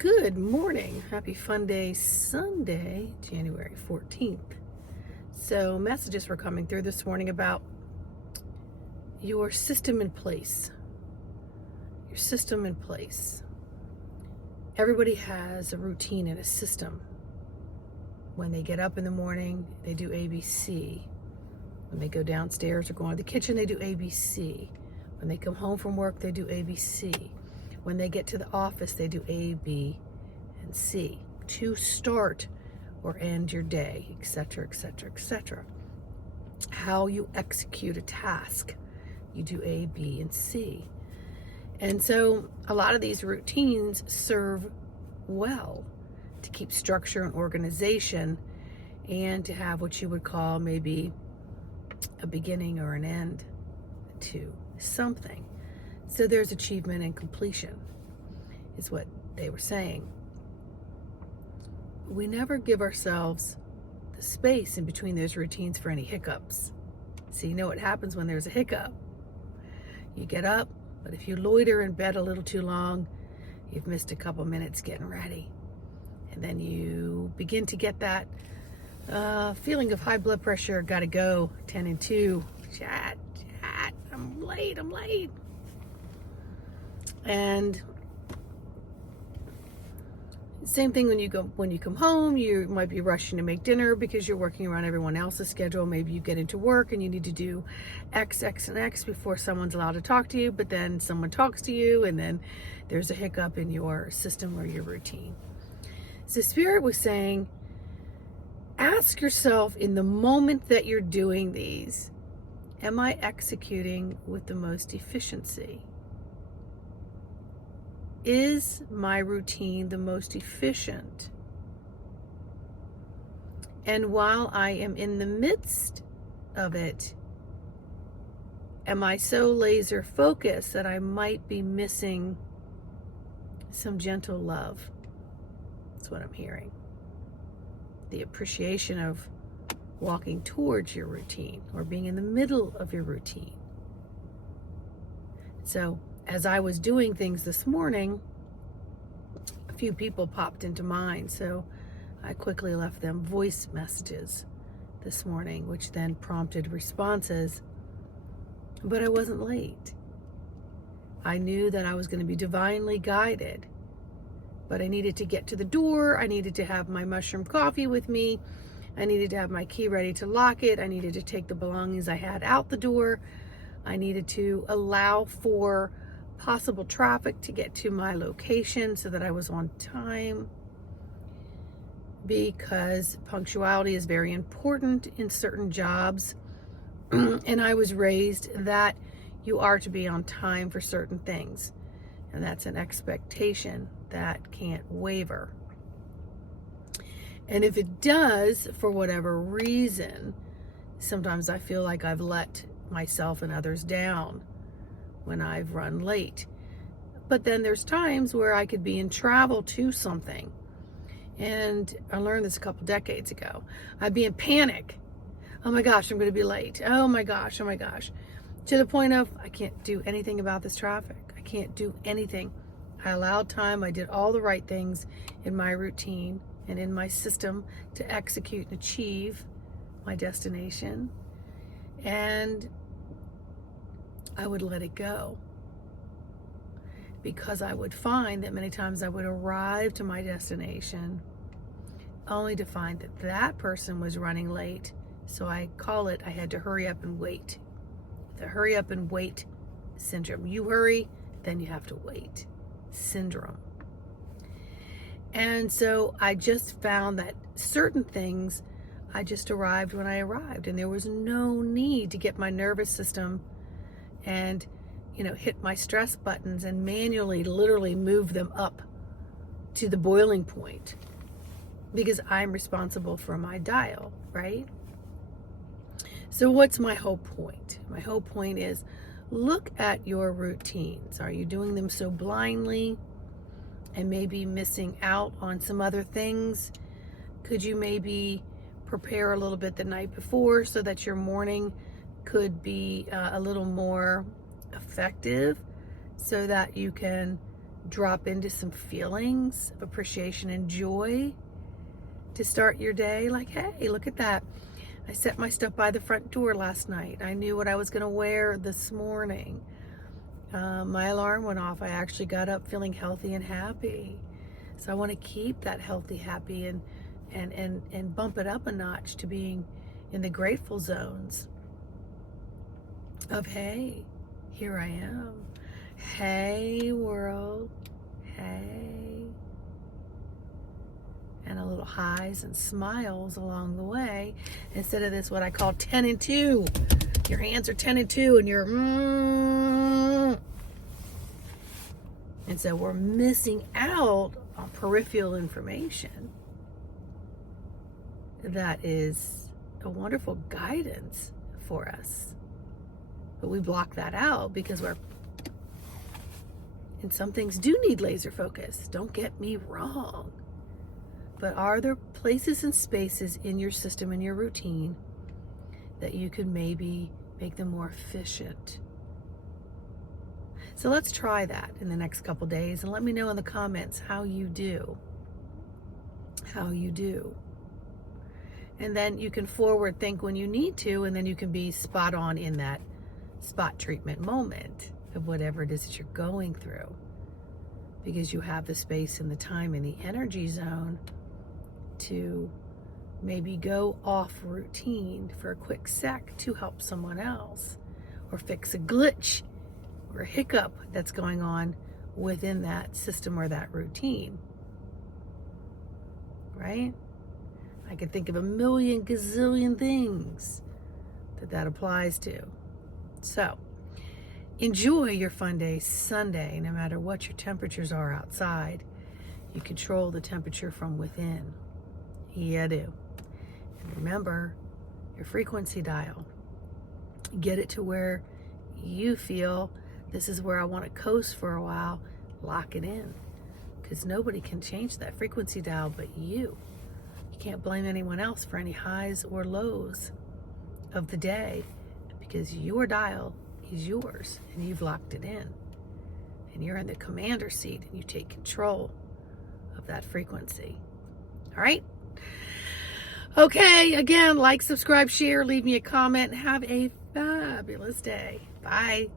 Good morning. Happy Fun Day Sunday, January 14th. So, messages were coming through this morning about your system in place. Your system in place. Everybody has a routine and a system. When they get up in the morning, they do ABC. When they go downstairs or go into the kitchen, they do ABC. When they come home from work, they do ABC. When they get to the office, they do A, B, and C to start or end your day, etc., etc., etc. How you execute a task, you do A, B, and C. And so a lot of these routines serve well to keep structure and organization and to have what you would call maybe a beginning or an end to something. So there's achievement and completion, is what they were saying. We never give ourselves the space in between those routines for any hiccups. So you know what happens when there's a hiccup. You get up, but if you loiter in bed a little too long, you've missed a couple minutes getting ready. And then you begin to get that feeling of high blood pressure, gotta go, 10 and 2, chat, I'm late. And same thing when you come home, you might be rushing to make dinner because you're working around everyone else's schedule. Maybe you get into work and you need to do X, and X before someone's allowed to talk to you, but then someone talks to you and then there's a hiccup in your system or your routine. So Spirit was saying, ask yourself in the moment that you're doing these, am I executing with the most efficiency? Is my routine the most efficient? And while I am in the midst of it, am I so laser focused that I might be missing some gentle love? That's what I'm hearing. The appreciation of walking towards your routine or being in the middle of your routine. So as I was doing things this morning, a few people popped into mind. So I quickly left them voice messages this morning, which then prompted responses. But I wasn't late. I knew that I was going to be divinely guided. But I needed to get to the door. I needed to have my mushroom coffee with me. I needed to have my key ready to lock it. I needed to take the belongings I had out the door. I needed to allow for possible traffic to get to my location so that I was on time, because punctuality is very important in certain jobs. And I was raised that you are to be on time for certain things. And that's an expectation that can't waver. And if it does, for whatever reason, sometimes I feel like I've let myself and others down when I've run late. But then there's times where I could be in travel to something. And I learned this a couple decades ago. I'd be in panic. Oh my gosh, I'm going to be late. Oh my gosh. To the point of, I can't do anything about this traffic. I can't do anything. I allowed time. I did all the right things in my routine and in my system to execute and achieve my destination. And I would let it go, because I would find that many times I would arrive to my destination only to find that that person was running late. So I had to hurry up and wait. The hurry up and wait syndrome. You hurry, then you have to wait syndrome. And so I just found that certain things, I just arrived when I arrived, and there was no need to get my nervous system and hit my stress buttons and manually literally move them up to the boiling point, because I'm responsible for my dial, right? So what's my whole point? My whole point is, look at your routines. Are you doing them so blindly and maybe missing out on some other things? Could you maybe prepare a little bit the night before so that your morning could be a little more effective, so that you can drop into some feelings of appreciation and joy to start your day. Like, hey, look at that. I set my stuff by the front door last night. I knew what I was going to wear this morning. My alarm went off. I actually got up feeling healthy and happy. So I want to keep that healthy, happy, and bump it up a notch to being in the grateful zones of, hey, here I am. Hey, world. Hey. And a little highs and smiles along the way, instead of this what I call 10 and 2. Your hands are 10 and 2 and you're And so we're missing out on peripheral information that is a wonderful guidance for us. But we block that out because and some things do need laser focus. Don't get me wrong. But are there places and spaces in your system, in your routine, that you could maybe make them more efficient? So let's try that in the next couple days, and let me know in the comments how you do. How you do. And then you can forward think when you need to, and then you can be spot on in that spot treatment moment of whatever it is that you're going through, because you have the space and the time and the energy zone to maybe go off routine for a quick sec to help someone else, or fix a glitch or a hiccup that's going on within that system or that routine, right? I can think of a million gazillion things that applies to. So enjoy your fun day Sunday, no matter what your temperatures are outside. You control the temperature from within. Yeah, do. And remember your frequency dial. Get it to where you feel this is where I want to coast for a while. Lock it in, because nobody can change that frequency dial but you. You can't blame anyone else for any highs or lows of the day, because your dial is yours and you've locked it in, and you're in the commander seat and you take control of that frequency. All right. Okay, again, like, subscribe, share, leave me a comment. Have a fabulous day. Bye.